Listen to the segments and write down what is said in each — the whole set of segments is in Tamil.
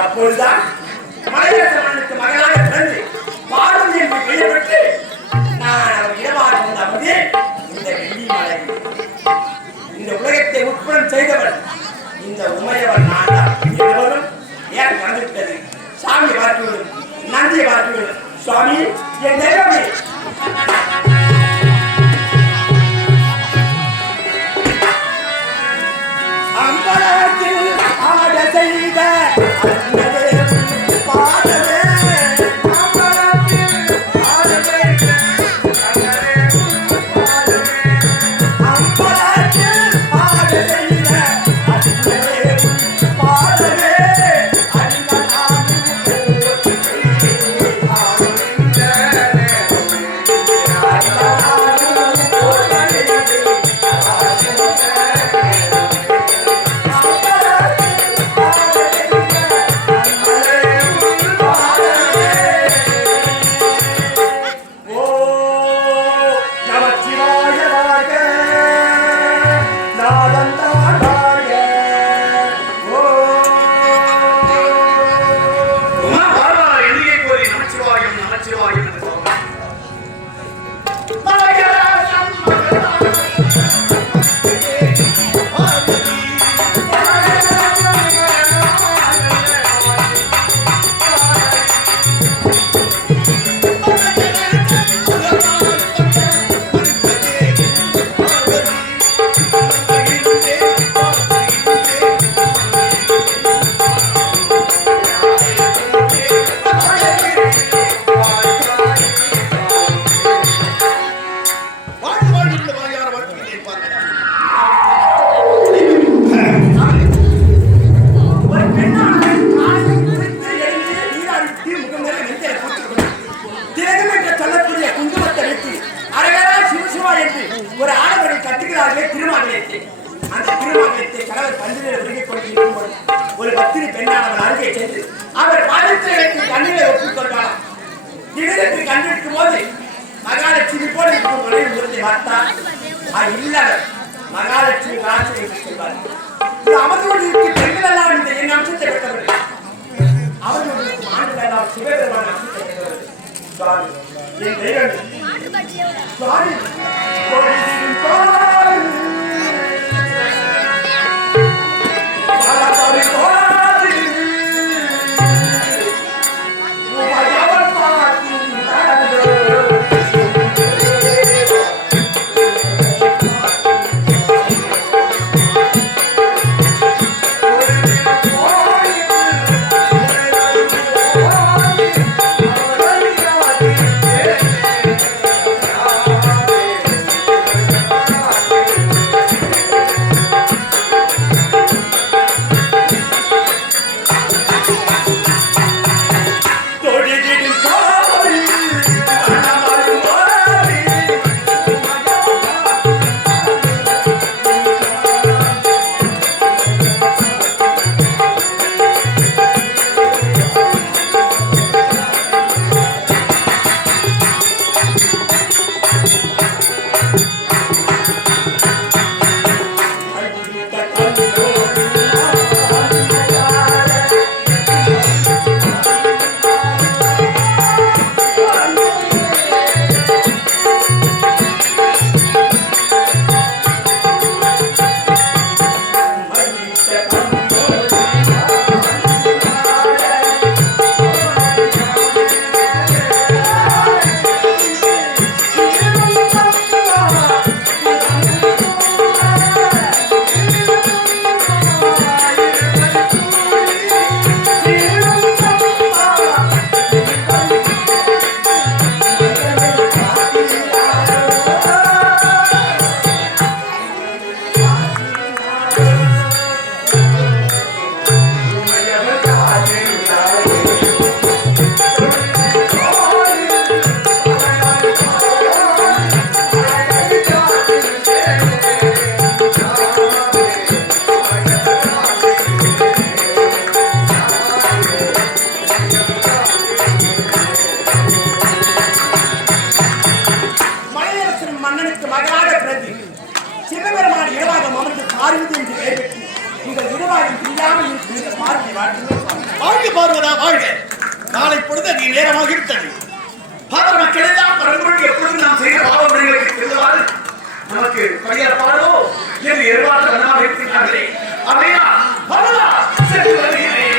அப்பொழுதுதான் மலையரசனுக்கு மகனாக பிறந்து பார்வதி என்று பெயர் பெற்று நான் அவர் இடமாக வந்தபோது இந்த வெள்ளி மலை இந்த உலகத்தை உட்புறம் செய்தவன் இந்த உமையவன் நான் தான். இருவரும் ஏன் வந்துவிட்டது? சாமி பார்த்துவிடும், நந்தியை பார்த்துவிடும். சுவாமி, என் தெய்வமே, அம்பலத்தில் ஆட செய்த ஒரு ஆடவரை கட்டுகிறார்களே திருமாவளத்தை. அந்த திருமாவளத்தை கடவுள் பந்திரில் உருகிக் கொண்டிருக்கும் போது ஒரு பத்திரி பெண்ணானவன் அருகே சென்று அவர் பாதத்திற்கு கண்ணிலை ஒப்புக் கொண்டாளாம். திடீரென்று கண்டிருக்கும் போது மகாலட்சுமி போல இருக்கும் மனைவி முகத்தை பார்த்தார். அது இல்லாத மகாலட்சுமி காட்சி என்று சொல்வார். இந்த அமர்வுக்கு பெண்கள் எல்லாம் இந்த என் அம்சத்தை பெற்றவர்கள், அவர்களுக்கு ஆண்டுகள் எல்லாம் சிவபெருமான அம்சத்தை பெற்றவர்கள். சுவாமி, என் தெய்வம் சுவாமி, பார்வதி என்று பெயர் பெற்று உங்கள் இருவாயும் தெரியாமல் பார்வதி வாழ்க்கை வாழ்க பார்வதா வாழ்க. நாளை பொழுது நீ நேரமாக விட்டது. பாவ மக்கள் எல்லாம் பரம்பொருள் எப்பொழுது நாம் செய்த பாவங்களுக்கு செல்லுவாரு நமக்கு பையர் பாடோ என்று எதிர்பார்த்து வண்ணமாக இருக்கிறார்களே. அவையா பரவா சென்று வருகிறேன்.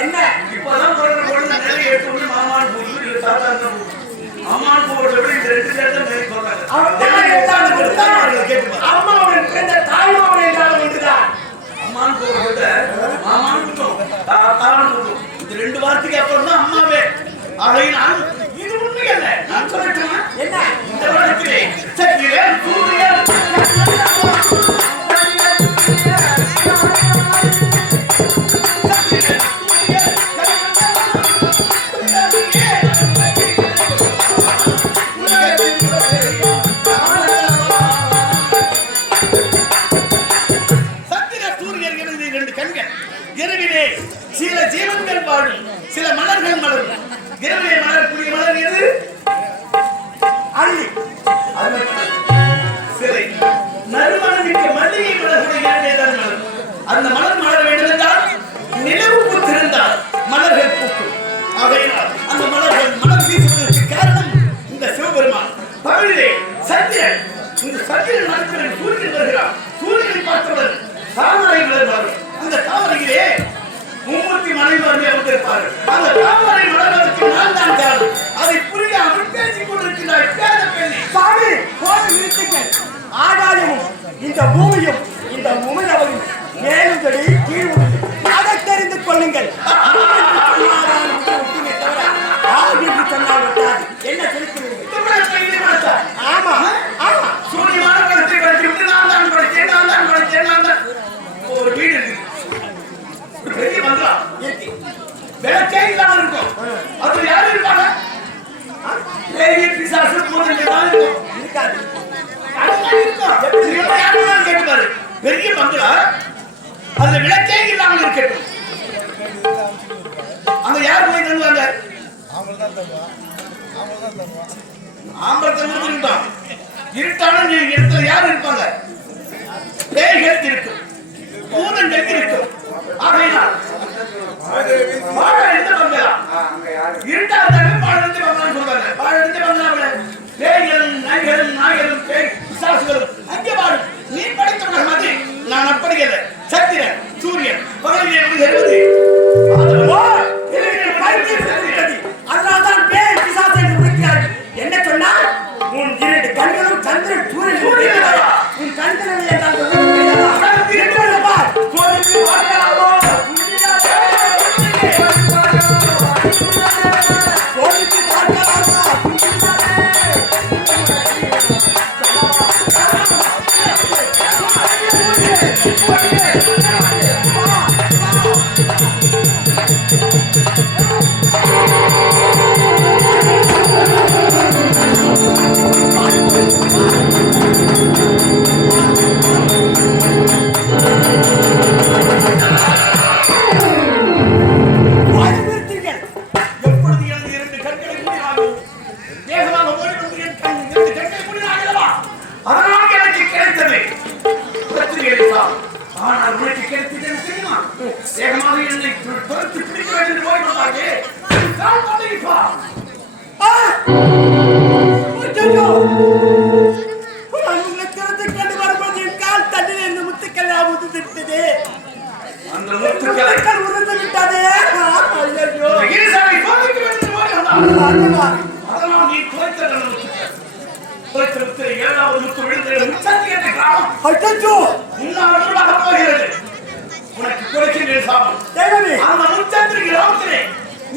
என்ன அந்த மலர் மலர வேண்டும் என்றால் நிலவு பூத்திருந்தால் மலர்கள் பூக்கும். ஆகையினால் அந்த மலர்கள் மலர் வீசுவதற்கு காரணம் இந்த சிவபெருமான். பகலிலே சந்திரன், இந்த சந்திரன் நாட்களில் சூரியன் வருகிறார். சூரியனை பார்த்தவுடன் தாமரை மலர் வரும். அந்த தாமரையிலே மும்மூர்த்தி மனைவிமார்கள் அமர்ந்திருப்பார்கள். அந்த தாமரை மலர்வதற்கு நான் தான் காரணம். அதை புரியாமல் பேசிக் கொண்டிருக்கிறார் பேத பெண்ணை. சாமி போது நிறுத்துங்கள். ஆகாயமும் இந்த பூமியும் இந்த உமையவரும் மேலும் செடி கீழ் அதை தெரிந்து கொள்ளுங்கள். சொன்னால் விட்டாது. என்ன செலுத்துவீங்க? ஆமா ஆமா. சூரியமான கருத்தை படிச்சுட்டு நான் தான் படிச்சேன். ஒரு வீடு இருக்கு, பெரிய பங்களா இருக்கு, விளக்கே இல்லாம இருக்கும். அது யாரு இருப்பாங்க? பெரிய பிசாசு இருக்காது. கேட்டுப்பாரு, பெரிய பங்களா அதுல விளக்கே இல்லாமல் இருக்கட்டும். அங்க யார் போய் தருவாங்க? ஆம்பளத்தை இருப்பான். இருட்டாலும் இடத்துல யார் இருப்பாங்க? பேய்கள் இருக்கும், பூதங்கள் இருக்கும். ஆகையினால் வாழ எந்த பங்களா இருட்டா இருந்தாலும் வாழ எந்த பங்களான்னு சொல்றாங்க. வாழ எந்த பங்களா? பேய்களும் நாய்களும் நாய்களும் பேய் பிசாசுகளும் அங்கே வாழும். நீ படித்த மாதிரி நான் அப்படி இல்லை. சந்திரன் சூரியன் பகலில் எப்படி வருவது? அதனால்தான் பேய் பிசாசு என்று விളിக்கிறார்கள். என்ன சொன்னால் உன் இரண்டு கண்களும் சந்திரன் சூரியன் உன் கண்கள் என்றால்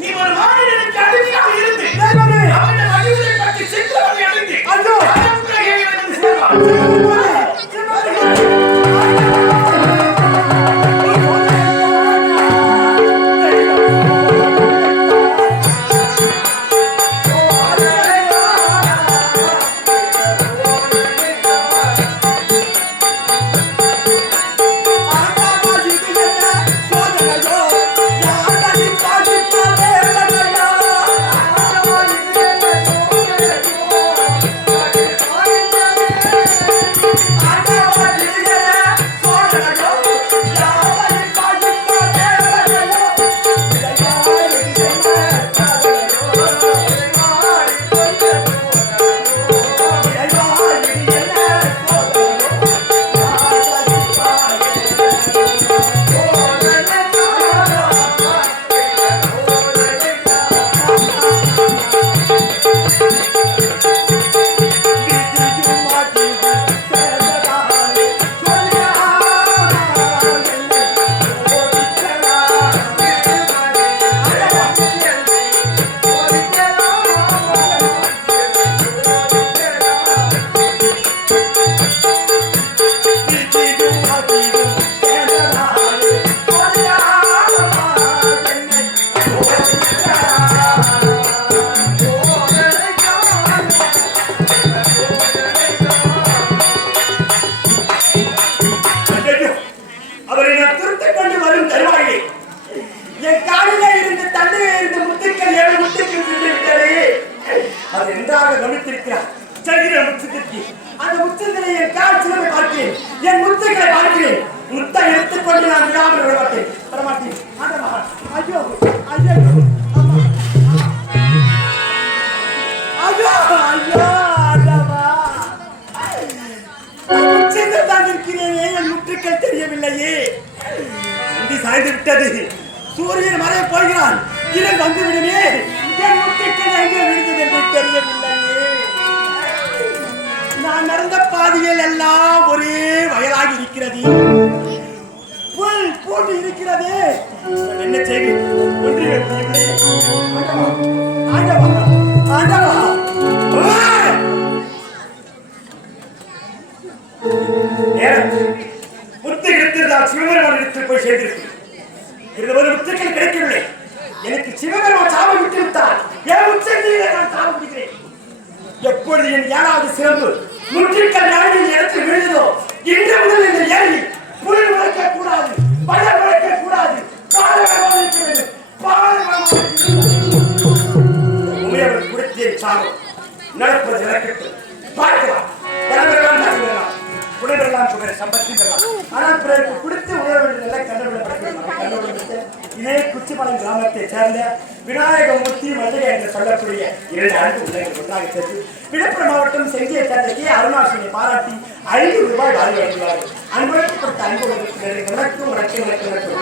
நீ ஒரு மாநிலனுக்கு அடிமையாக இருந்து அவனிடம் அடிமையை பற்றி சிந்தனை அடைந்து Thank you. கொண்டு நான் விடாமல் விடமாட்டேன் விடமாட்டேன். ஆண்டவா, ஐயோ ஐயோ அம்மா. ஐயோ ஐயோ ஆண்டவா, உச்சத்தில் தான் இருக்கிறேனே, என் முற்றுக்கள் தெரியவில்லையே. அந்தி சாய்ந்து விட்டது, சூரியன் மறைய போகிறான், இதை வந்து விடுமே, என் முற்றுக்கள் எங்கே விழுந்தது என்று தெரியவில்லையே. நான் நடந்த பாதையில் எல்லாம் ஒரே வயலாகி இருக்கிறது, புல் பூண்டு இருக்கிறது. என்ன செய்வேன் ஒன்றிய ஆண்டவா ஆண்டவா. முத்து எடுத்து சிவபெருமான் இடத்தில் போய் சேர்ந்திருக்கிறேன். இருந்தபோது முத்துக்கள் கிடைக்கவில்லை. எனக்கு சிவபெருமான் சாபம் விட்டு விட்டார். என் உச்சத்திலே நான் சாபம் விடுகிறேன். எப்பொழுது என் 7வது சிறப்பு முற்றுக்கள் நாளின் இடத்தில் விழுந்ததோ, இன்று முதல் இந்த ஏரி புல் முளைக்க கூடாது, பழம் முளைக்க கூடாது, பாலவரமாக இருக்க வேண்டும், பாலவரமாக இருக்க வேண்டும். உமையவர் கொடுத்தே சாபம் நடப்பது நடக்கட்டும், பார்க்கலாம். உடனெல்லாம் புகழ சம்பத்தி பெறலாம். ஆனால் பிறகு கொடுத்து உணர்வுகளை கண்டுபிடித்து இதே குச்சிமலம் கிராமத்தை சேர்ந்த விநாயகமூர்த்தி மல்லிகை என்று சொல்லக்கூடிய 2 அன்பு உள்ளங்கள் ஒன்றாக சேர்த்து விழுப்புரம் மாவட்டம் செஞ்சியை சேர்ந்த கே அருணாசினை பாராட்டி 5 ரூபாய் வாரி வழங்குவார்கள். அன்புக்கு கொடுத்த அன்பு உணர்வுக்கு வணக்கம் வணக்கம் வணக்கம் வணக்கம்.